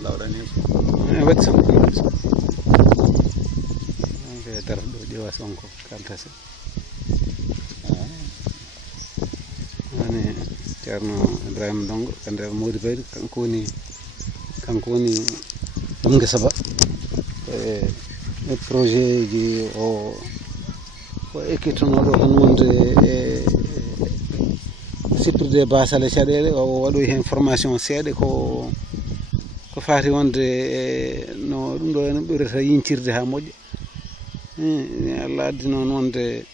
Allah waɗani hen waɗi son ɓe darata ɗo ƴeewa sonko kalta se woni ceerno Ibrahima Ndongo kande Mody Bari kanko woni ɗum ngesa ba e projet ji o ekkittonoɗo tan wonde e sippirde basale caɗele o waɗoy hen formation seeɗa ko fati wonde e no ɗum ɗo ene ɓurata yincirde ha moƴƴa Allah addi noon wonde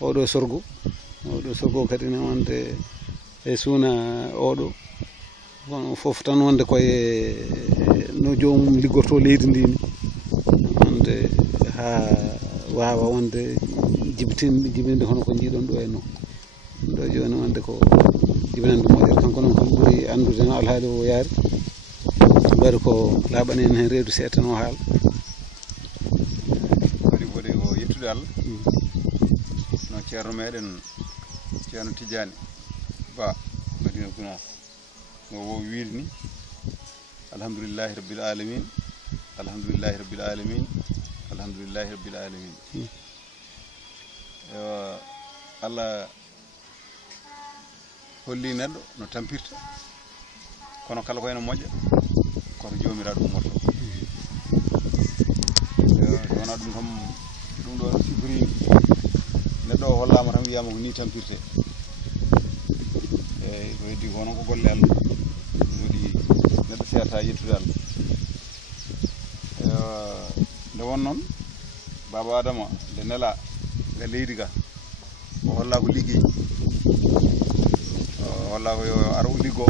oɗo sorgo kadi ne wonde e suuna oɗo foof tan wonde koye no jomum liggorto leydi ndi ni wonde ha wawa wonde jibinde hono ko jiiɗon ɗo e no ɗo joni wonde ko jibinande moƴƴere kanko noon kam ɓuuri andude no alhaali o yaari waɗi ko laaɓani en hen reedu seeɗa tan o haala waɗi o yettude Allah no ceerno meɗen ceerno Tidiane Ba Madina Gounass no wo wiide ni alhamdulillahi rabbil alamin alhamdulillahi rabbil alamin alhamdulillahi rabbil alamin Allah holli neɗɗo no tampirta kono kala ko ene moƴƴa koto jomiraɗo ummoto wona ɗum kam ɗum ɗo sibrimi neɗɗo o hollama tan wiyama ko ni tampirte eyyi ko heddi ko noon ko golle Allah waɗi neɗɗo seerata yettude Allah nde won noon Baba Adama nde nela ga leydi ga o holla ko liggey o holla ko yo ar o liggo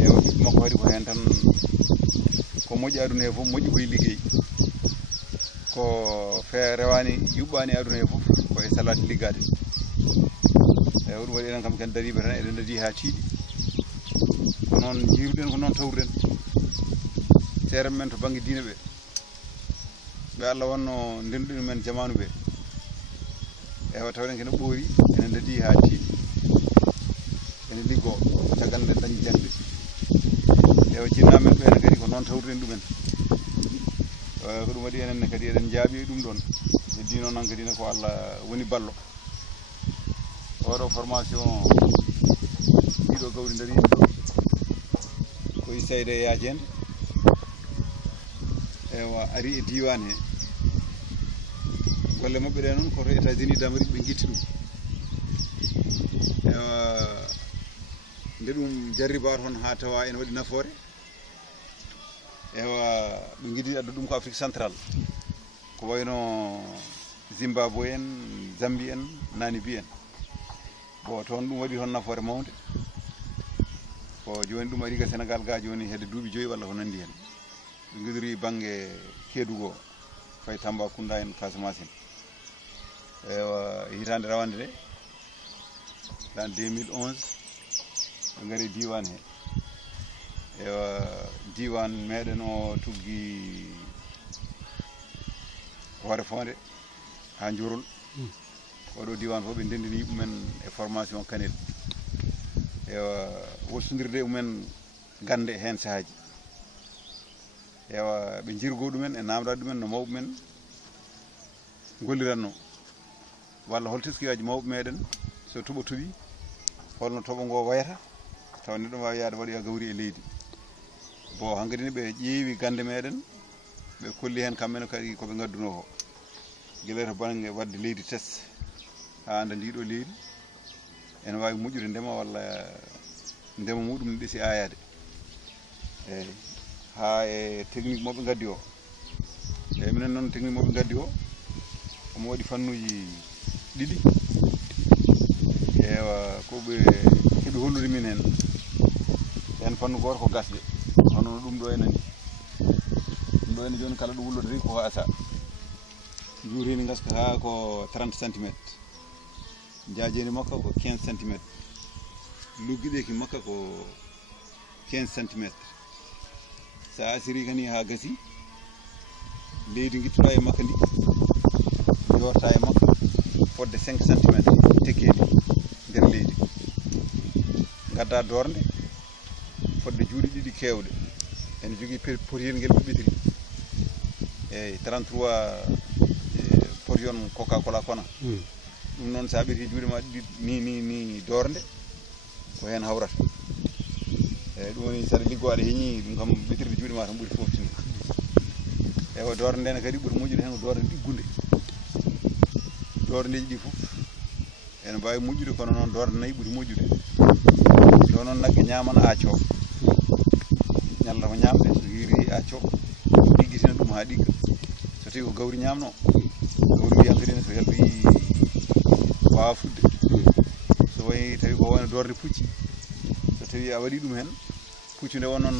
e o ɓiɓɓe makko waɗi ko hen tan ko moƴƴi aduna he fof moƴƴi koye liggey ko rewani yuɓɓani aduna he fof koye salade liggade eyi ɗum waɗi enen kam ken dariɓe tan eɗen dadi ha tiiɗi ko noon jiruɗen ko noon tawruɗen seere men to banggue diine ɓe Allah wonno ndenduɗen men jamanu ɓe ewa tawɗen kene ɓoori enen dadi ha tiiɗi ene liggo caggal nde dañi jangde ewa jinnamen ɓene kadi ko noon tawruɗen ɗumen ko ɗum waɗi enen kadi eɗen jaaɓi ɗum ɗon heddi noon an kadi ne ko Allah woni ballo oɗo formation ɗiɗo gawri nder yimɓe ɗo koye Sayda Yadiene ewa ari e diwan he golle mabɓe ɗe noon koto États-Unis d'Amérique ɓe guitti ɗum ewa nde ɗum jarriba toon ha tawa ene waɗi nafoore ewa ɓe guiɗi addu ɗum ko Afrique centrale ko wayno Zimbabwe en Zambie en Namibie en bon toon ɗum waɗi toon nafoore mawde ko joni ɗum ari ga Sénégal ga joni hedde duuɓi 5 walla ko nandi hen ɓe guidori banggue Kédougou fay Tambacounda en Casamance en ewa hitande rawande nde l'an 2011 ɓe gaari diwan he ewa diwan meɗen o tuggi Horefonde ha Njorol oɗo diwan fof ɓe ndendini yimɓemen e formation Kanel ewa wossodirde umen gande hen sahaji ewa ɓe jirgo ɗumen e namdade ɗumen no mawɓe men golliranno walla hol teskiyaji mawɓe meɗen so tuɓa tuuɓi holno toɓo ngo wayata taw neɗɗo wawi yaade waɗoya gawri e leydi bon hankkadi ne ɓe ƴeewi gande meɗen ɓe kolli hen kamɓene kadi koɓe gadduno ko guila to banggue wadde leydi test ha anda ndiɗo leydi ene wawi moƴƴude ndema walla ndema muɗum ne ɗeesi ayade eyyi ha e technique moɓe gaddi o eyyi minen noon technique moɓe gaddi o omo waɗi fannuji ɗiɗi ewa koɓe heeɓi hollude min hen fannu goto ko gasde hono ɗum ɗo enen ɗum ɗo ene joni kala ɗo wullodiri ko asa juurini gaska ha ko 30 cm jajeni makka ko 15 cm lugguiɗeki makka ko 15 cm sa asiri kani ha gasi leydi guittuɗa e makka ndi jorta e makka fodde 5 cm tekkedi nder leydi gadda dorde fodde juuɗe ɗiɗi kewɗe ene jogii potiyel ngel ɓiɓɓitiri eyi 33 potion coca cola kona ɗum noon sa ɓirti juuɗe ma ni dorde ko hen hawrata eyyi ɗum woni saɗa liggo aɗa heeñi ɗum kam ɓitirde juuɗe ma tan ɓuuri foftinde ewa dorde ndene kadi ɓuuri moƴƴude hen ko dorde ɗiggunde dorde ndeji ɗi fof ene mbawi moƴƴude kono noon dorde nayyi ɓuuri moƴƴude ɗo noon nagge ñamana acco ñalla ko ñamde so hiiri acco ɗiggitina ɗum ha ɗigga so tawi ko gawri ñamno gawri wiyankadine so helɓi wawa fudde so wayi tawi ko wone dorde pucci so tawi a waɗi ɗum hen puccu nde wonon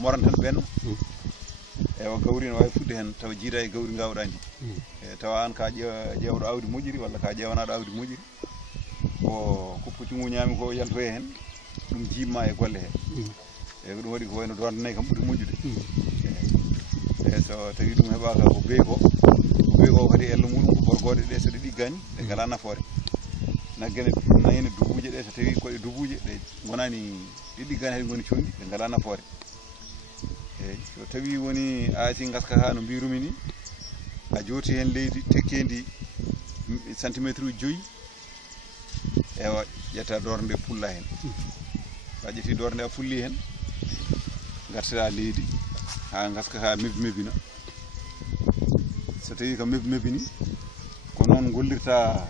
moran tan ɓenna ewa gawri ne wawi fudde hen tawa jiida e gawri gawɗa ndi e tawa an ka ƴewɗo awdi moƴƴiri walla ka ƴewanaɗo awdi moƴƴiri ko puccu ngu ñaami ko yaltoye hen ɗum jimma e golle he eyyi ko ɗum waɗi ko wayno dorde nayyi kam ɓuuri moƴƴude eyyi so tawi ɗum heɓaka ko beey ko kadi ello muɗum ko ɓorgode ɗe so ɗe ɗiggani ɗe ngala nafoore naggene nayine dubuje ɗe so tawi koɗe dubuje ɗe gonani ɗe ɗiggani hay goni condi ɗe ngala nafoore eyyi so tawi woni aati gaska ha no mbirumi ni a jooti hen leydi tekkendi centimétre uji 5 ewa ƴetta dorde nde pulla hen sa ƴetti dorde nde a fulli hen gartira leydi ha gaska ha mebina so tawi ko mebini ko noon gollirta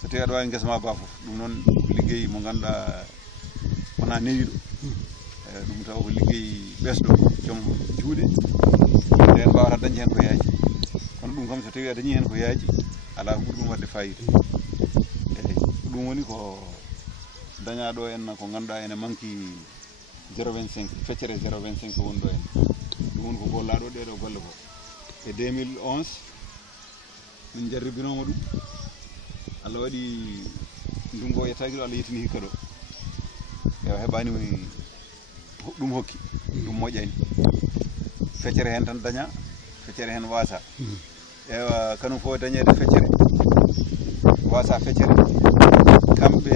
so tawi aɗa wawi guesa ma ba foof ɗum noon ko liggey mo ganduɗa wona newiɗo ɗum taw ko liggey ɓesɗo joom juuɗe nden mbawata dañde hen ko yaaji kono ɗum kam so tawi a dañi hen ko yaaji ala ko ɓuuri ɗum wadde fayida eyyi ɗum woni ko dañaɗo en ko ganduɗa ene manki 0,25 feccere 0,25 woni ɗo en ɗum woni ko gollaɗo ɗeɗo golle ko e 2011 min jarribinoma ɗum Allah waɗi ndungu o yettaki ɗo Allah yettini hikka ɗo ewa heɓani ɗum hokki ɗum moƴƴani feccere hen tan daña feccere hen wasa ewa kanum fo dañede feccere wasa feccere kamɓe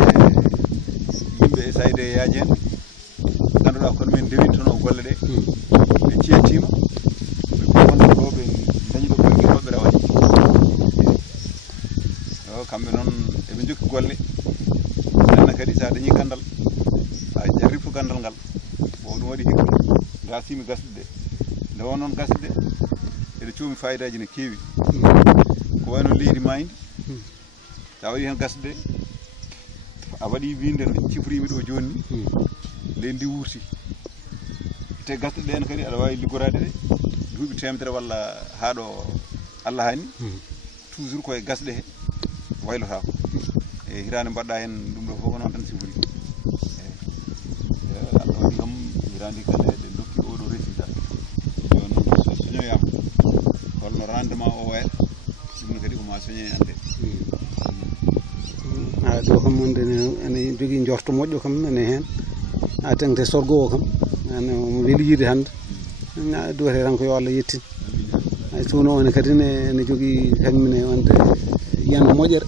yimɓe e sayde e yaaji hen ganduɗa kono min dewintono golle ɗe ɓe cettima ɓe wonɓe ɗo ɓe dañi ɗo koye maɓɓe rawani o kamɓe noon eɓe jokki golle nanna kadi sa dañi gandal a jarriftu gandal ngal bo ɗum waɗi hikka gasimi gasɗe ɗe nde won noon gasɗe ɗe eɗe cuumi fayidaji ne keewi ko wayno leydi maydi sa waɗi hen gasɗe ɗe a waɗi winde no cifrimi ɗo joni ni leydi ndi wurti te gasɗe ɗe en kadi aɗa wawi liggorade ɗe duuɓi temedere walla haɗo Allah hani toujours koye gasɗe he waylotako e hirande mbaɗɗa hen ɗum ɗo fof ko noon tan sifori eyyi Allah waɗi kam hirande kadi ɗe dokki oɗo résultat joni so soñoyama holno rendement o wayata ɗum kadi koma soñoye ande ɗo kam wonde ene jogui jorto moƴƴo kam ene hen ha tengte sorgo o kam ene omo weeli yiide hande duwete tan ko yo Allah yettin hay suuno one kadi ene jogui kañumne wonde yiyande moƴƴere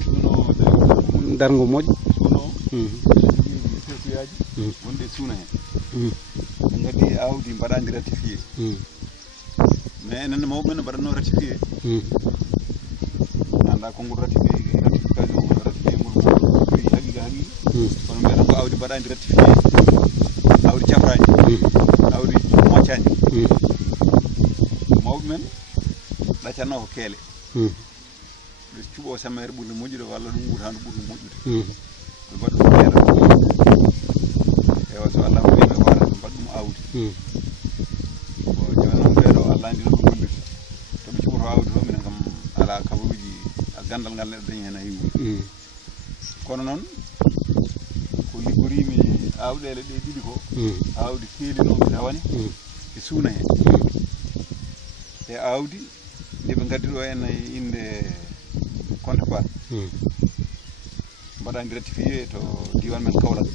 dargo moƴƴo certuyaji wonde suuna hen ɓe gaddi awdi mbaɗadi ratifié mais enenne mawɓe ne mbaɗatno ratifié anda konngol ratification ratifié ngol ɓuri haqiqa kono mbiyatan ko awdi mbaɗadi ratifié awdi cafrani awdi moccani mawɓe men ɗaccanno ko keele ɓe cuɓo sammere ɓurde moƴƴude walla ɗum wurtano ɓurɗo moƴƴude ɓe mbaɗa ɗum keela ewa so Allah waɗi ɓe wara ɓe mbaɗa ɗum awdi bo joni noon ɓeɗo Allah andi no ɗum gollirta to ɓe cuɓoto awdi to minen kam ala kabaruji gandal ngal neɗɗo dañi hen hayhude kono noon ko liggorimi awɗele ɗe ɗiɗi ko awdi keelinoɓe tawane e suuna hen e awdi ndeɓe gaddi ɗo en inde Contepar mbaɗadi ratifié to diwan men Kaolack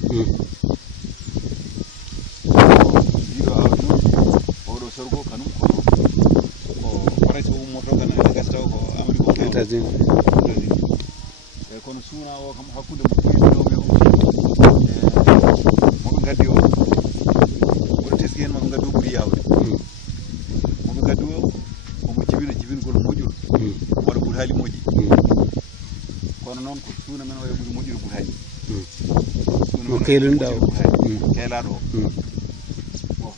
ɗiɗo awdi noon oɗo sorgo kanum ko presque ummoto kan ene gasa taw ko Amérique o États-Unis eyyi kono suuna o kam hakkude mo keelinoɓe o moɓe gaddi o ɓuuri teski hen moɓe gaddi o ɓuuri yawde keelunɗa o keelaɗo o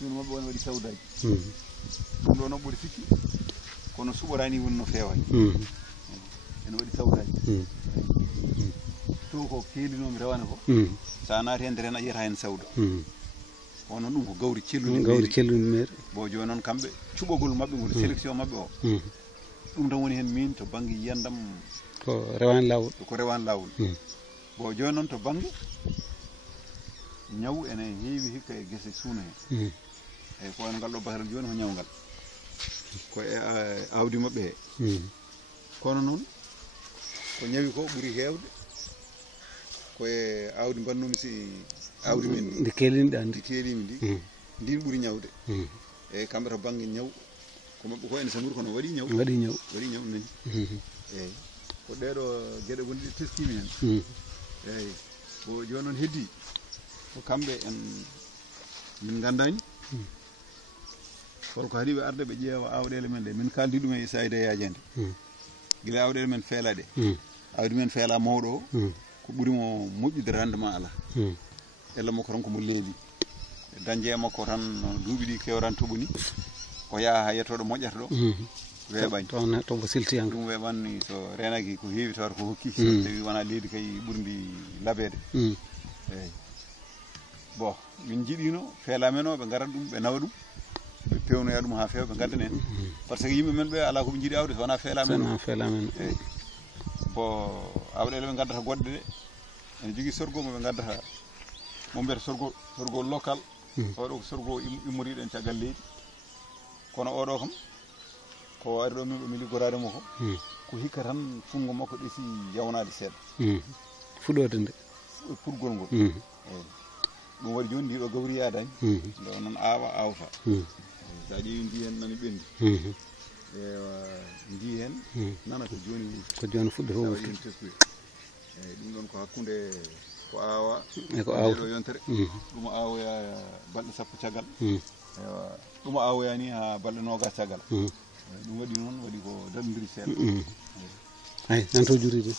ɗum maɓɓe woni waɗi sawdaji ɗum ɗo noon ɓuri sikki kono suɓorani woni no fewani ene waɗi sawdaji to ko keelinomi rewane ko sa naati hen nden a yiyata hen sawda kono ɗum ko gawri cellundi mere bo joni noon kamɓe cuɓogol mabɓe ngol sélection mabɓe o ɗum tan woni hen min to banggue yiyandam ko rewani lawol bo joni noon to banggue ñaw ene heewi hikka e guese suuna hen eyyi ko wayno ngal ɗo batal joni ko ñawgal ko e awdi mabɓe he kono noon ko ñawi ko ɓuuri hewde koye awdi mbannumi si awdi men ndi keelimi ndi ndin ɓuuri ñawde eyyi kamɓe to banggue ñaw ko mabɓe ko ene sangur kono waɗi ñaw nani eyyi ko ɗeɗo gueɗe woni ɗe teskimi hen eyyi bo joni noon heddi ko kamɓe en min gandani holko haali ɓe arde ɓe ƴeewa awɗele men ɗe min kaldi ɗum e sayde yajande guila awɗele men feela ɗe awdi men feela mawɗo o ko ɓuurimo moƴƴude rendement ala ella makko tan komo leeli dañje makko tan duuɓi ɗi kewran toɓoni ko yaa ha yettoɗo moƴƴata ɗo weeɓani to mo siltiyanga ɗum weeɓanni so renaki ko heewi tawata ko hokki so tawi wona leydi kay ɓurdi labede eyyi bon min jiiɗino feela men o ɓe garat ɗum ɓe nawa ɗum ɓe pewnoya ɗum ha fewa ɓe gaddan en par ce que yimɓe men ɓe ala koɓe jiiɗi awde so wona feela men eyyi bo awɗele ɓe gaddata goɗɗe ɗe ene jogui sorgho moɓe gaddata mo mbiyata sorgho local oɗo ko sorgho immoriɗo en caggal leydi kono oɗo kam ko ari ɗo min ɗo mi liggorade mo ko hikka tan fungo makko ɗeesi yawnade seeɗa fuɗode nde purgol ngol eyyi ɗum waɗi joni ndiɗo gawri yadani ndo noon awta sa ƴeewi ndi hen nani ɓendi ewa ndi hen nana ko joni fuɗɗo to wufti teskude eyyi ɗum ɗon ko hakkude ko awa ko awa ɗo yontere ɗum awoya balɗe sappo caggal ewa ɗum awoyani ha balɗe nogas caggal ɗum waɗi noon waɗi ko daɗodiri seeɗa ay nan to juride